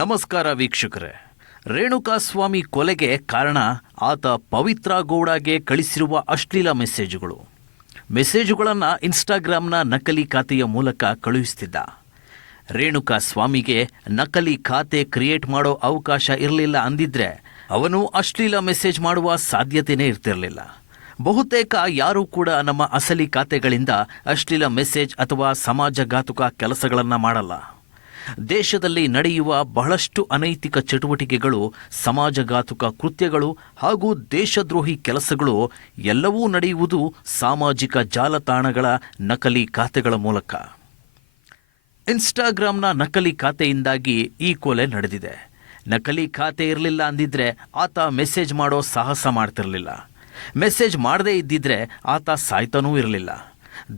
ನಮಸ್ಕಾರ ವೀಕ್ಷಕರೇ. ರೇಣುಕಾಸ್ವಾಮಿ ಕೊಲೆಗೆ ಕಾರಣ ಆತ ಪವಿತ್ರ ಗೌಡಗೆ ಕಳಿಸಿರುವ ಅಶ್ಲೀಲ ಮೆಸೇಜುಗಳನ್ನು ಇನ್ಸ್ಟಾಗ್ರಾಮ್ನ ನಕಲಿ ಖಾತೆಯ ಮೂಲಕ ಕಳುಹಿಸುತ್ತಿದ್ದ. ರೇಣುಕಾಸ್ವಾಮಿಗೆ ನಕಲಿ ಖಾತೆ ಕ್ರಿಯೇಟ್ ಮಾಡೋ ಅವಕಾಶ ಇರಲಿಲ್ಲ ಅಂದಿದ್ರೆ ಅವನು ಅಶ್ಲೀಲ ಮೆಸೇಜ್ ಮಾಡುವ ಸಾಧ್ಯತೆಯೇ ಇರ್ತಿರಲಿಲ್ಲ. ಬಹುತೇಕ ಯಾರೂ ಕೂಡ ನಮ್ಮ ಅಸಲಿ ಖಾತೆಗಳಿಂದ ಅಶ್ಲೀಲ ಮೆಸೇಜ್ ಅಥವಾ ಸಮಾಜಘಾತುಕ ಕೆಲಸಗಳನ್ನು ಮಾಡಲ್ಲ. ದೇಶದಲ್ಲಿ ನಡೆಯುವ ಬಹಳಷ್ಟು ಅನೈತಿಕ ಚಟುವಟಿಕೆಗಳು, ಸಮಾಜಘಾತುಕ ಕೃತ್ಯಗಳು ಹಾಗೂ ದೇಶದ್ರೋಹಿ ಕೆಲಸಗಳು ಎಲ್ಲವೂ ನಡೆಯುವುದು ಸಾಮಾಜಿಕ ಜಾಲತಾಣಗಳ ನಕಲಿ ಖಾತೆಗಳ ಮೂಲಕ. ಇನ್ಸ್ಟಾಗ್ರಾಮ್ನ ನಕಲಿ ಖಾತೆಯಿಂದಾಗಿ ಈ ಕೊಲೆ ನಡೆದಿದೆ. ನಕಲಿ ಖಾತೆ ಇರಲಿಲ್ಲ ಅಂದಿದ್ರೆ ಆತ ಮೆಸೇಜ್ ಮಾಡೋ ಸಾಹಸ ಮಾಡ್ತಿರಲಿಲ್ಲ. ಮೆಸೇಜ್ ಮಾಡದೇ ಇದ್ದಿದ್ರೆ ಆತ ಸಾಯ್ತಾನೂ ಇರಲಿಲ್ಲ.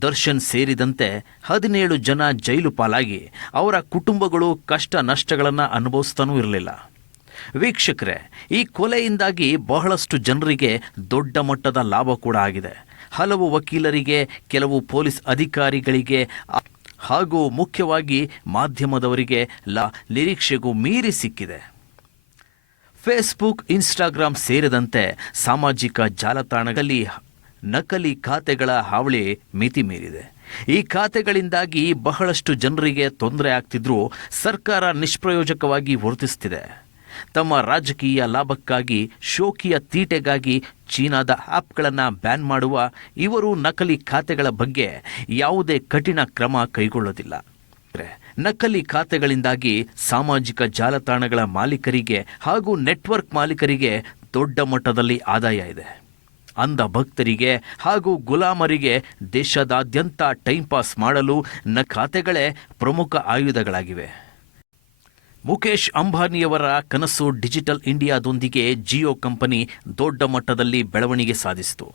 ದರ್ಶನ್ ಸೇರಿದಂತೆ 17 ಜನ ಜೈಲು ಪಾಲಾಗಿ ಅವರ ಕುಟುಂಬಗಳು ಕಷ್ಟ ನಷ್ಟಗಳನ್ನು ಅನುಭವಿಸ್ತಾನೂ ಇರಲಿಲ್ಲ. ವೀಕ್ಷಕರೇ, ಈ ಕೊಲೆಯಿಂದಾಗಿ ಬಹಳಷ್ಟು ಜನರಿಗೆ ದೊಡ್ಡ ಮಟ್ಟದ ಲಾಭ ಕೂಡ ಆಗಿದೆ. ಹಲವು ವಕೀಲರಿಗೆ, ಕೆಲವು ಪೊಲೀಸ್ ಅಧಿಕಾರಿಗಳಿಗೆ ಹಾಗೂ ಮುಖ್ಯವಾಗಿ ಮಾಧ್ಯಮದವರಿಗೆ ನಿರೀಕ್ಷೆಗೂ ಮೀರಿ ಸಿಕ್ಕಿದೆ. ಫೇಸ್ಬುಕ್, ಇನ್ಸ್ಟಾಗ್ರಾಮ್ ಸೇರಿದಂತೆ ಸಾಮಾಜಿಕ ಜಾಲತಾಣಗಳಲ್ಲಿ ನಕಲಿ ಖಾತೆಗಳ ಹಾವಳಿ ಮಿತಿ ಮೀರಿದೆ. ಈ ಖಾತೆಗಳಿಂದಾಗಿ ಬಹಳಷ್ಟು ಜನರಿಗೆ ತೊಂದರೆ ಆಗ್ತಿದ್ರೂ ಸರ್ಕಾರ ನಿಷ್ಪ್ರಯೋಜಕವಾಗಿ ವರ್ತಿಸುತ್ತಿದೆ. ತಮ್ಮ ರಾಜಕೀಯ ಲಾಭಕ್ಕಾಗಿ, ಶೋಕಿಯ ತೀಟೆಗಾಗಿ ಚೀನಾದ ಆ್ಯಪ್ಗಳನ್ನು ಬ್ಯಾನ್ ಮಾಡುವ ಇವರು ನಕಲಿ ಖಾತೆಗಳ ಬಗ್ಗೆ ಯಾವುದೇ ಕಠಿಣ ಕ್ರಮ ಕೈಗೊಳ್ಳೋದಿಲ್ಲ. ನಕಲಿ ಖಾತೆಗಳಿಂದಾಗಿ ಸಾಮಾಜಿಕ ಜಾಲತಾಣಗಳ ಮಾಲೀಕರಿಗೆ ಹಾಗೂ ನೆಟ್ವರ್ಕ್ ಮಾಲೀಕರಿಗೆ ದೊಡ್ಡ ಮಟ್ಟದಲ್ಲಿ ಆದಾಯ ಇದೆ. ಅಂಧ ಭಕ್ತರಿಗೆ ಹಾಗೂ ಗುಲಾಮರಿಗೆ ದೇಶದಾದ್ಯಂತ ಟೈಮ್ ಪಾಸ್ ಮಾಡಲು ಖಾತೆಗಳೇ ಪ್ರಮುಖ ಆಯುಧಗಳಾಗಿವೆ. ಮುಖೇಶ್ ಅಂಬಾನಿಯವರ ಕನಸು ಡಿಜಿಟಲ್ ಇಂಡಿಯಾದೊಂದಿಗೆ ಜಿಯೋ ಕಂಪನಿ ದೊಡ್ಡ ಮಟ್ಟದಲ್ಲಿ ಬೆಳವಣಿಗೆ ಸಾಧಿಸಿತು.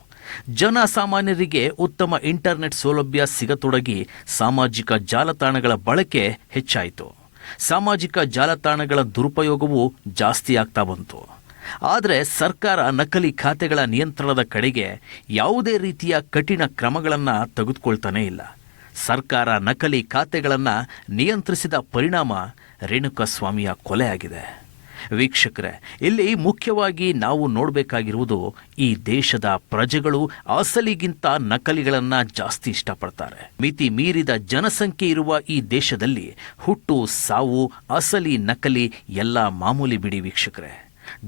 ಜನಸಾಮಾನ್ಯರಿಗೆ ಉತ್ತಮ ಇಂಟರ್ನೆಟ್ ಸೌಲಭ್ಯ ಸಿಗತೊಡಗಿ ಸಾಮಾಜಿಕ ಜಾಲತಾಣಗಳ ಬಳಕೆ ಹೆಚ್ಚಾಯಿತು. ಸಾಮಾಜಿಕ ಜಾಲತಾಣಗಳ ದುರುಪಯೋಗವೂ ಜಾಸ್ತಿ ಆಗ್ತಾ ಬಂತು. ಆದರೆ ಸರ್ಕಾರ ನಕಲಿ ಖಾತೆಗಳ ನಿಯಂತ್ರಣದ ಕಡೆಗೆ ಯಾವುದೇ ರೀತಿಯ ಕಠಿಣ ಕ್ರಮಗಳನ್ನು ತೆಗೆದುಕೊಳ್ತಾನೇ ಇಲ್ಲ. ಸರ್ಕಾರ ನಕಲಿ ಖಾತೆಗಳನ್ನು ನಿಯಂತ್ರಿಸಿದ ಪರಿಣಾಮ ರೇಣುಕಾಸ್ವಾಮಿಯ ಕೊಲೆಯಾಗಿದೆ. ವೀಕ್ಷಕರೇ, ಇಲ್ಲಿ ಮುಖ್ಯವಾಗಿ ನಾವು ನೋಡಬೇಕಾಗಿರುವುದು ಈ ದೇಶದ ಪ್ರಜೆಗಳು ಅಸಲಿಗಿಂತ ನಕಲಿಗಳನ್ನು ಜಾಸ್ತಿ ಇಷ್ಟಪಡ್ತಾರೆ. ಮಿತಿ ಮೀರಿದ ಜನಸಂಖ್ಯೆ ಇರುವ ಈ ದೇಶದಲ್ಲಿ ಹುಟ್ಟು, ಸಾವು, ಅಸಲಿ, ನಕಲಿ ಎಲ್ಲ ಮಾಮೂಲಿ ಬಿಡಿ ವೀಕ್ಷಕರೇ.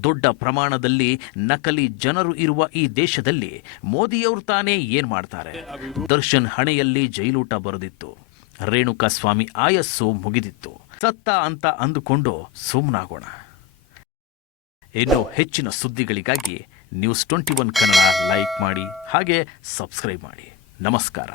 ದೊಡ್ಡ ಪ್ರಮಾಣದಲ್ಲಿ ನಕಲಿ ಜನರು ಇರುವ ಈ ದೇಶದಲ್ಲಿ ಮೋದಿಯವರು ತಾನೇ ಏನ್ ಮಾಡ್ತಾರೆ? ದರ್ಶನ್ ಹಣೆಯಲ್ಲಿ ಜೈಲೂಟ ಬರೆದಿತ್ತು. ರೇಣುಕಾಸ್ವಾಮಿ ಆಯಸ್ಸು ಮುಗಿದಿತ್ತು. ಸತ್ತ ಅಂತ ಅಂದುಕೊಂಡು ಸುಮ್ಮನಾಗೋಣ. ಇನ್ನು ಹೆಚ್ಚಿನ ಸುದ್ದಿಗಳಿಗಾಗಿ News 21 ಕನ್ನಡ ಲೈಕ್ ಮಾಡಿ, ಹಾಗೆ ಸಬ್ಸ್ಕ್ರೈಬ್ ಮಾಡಿ. ನಮಸ್ಕಾರ.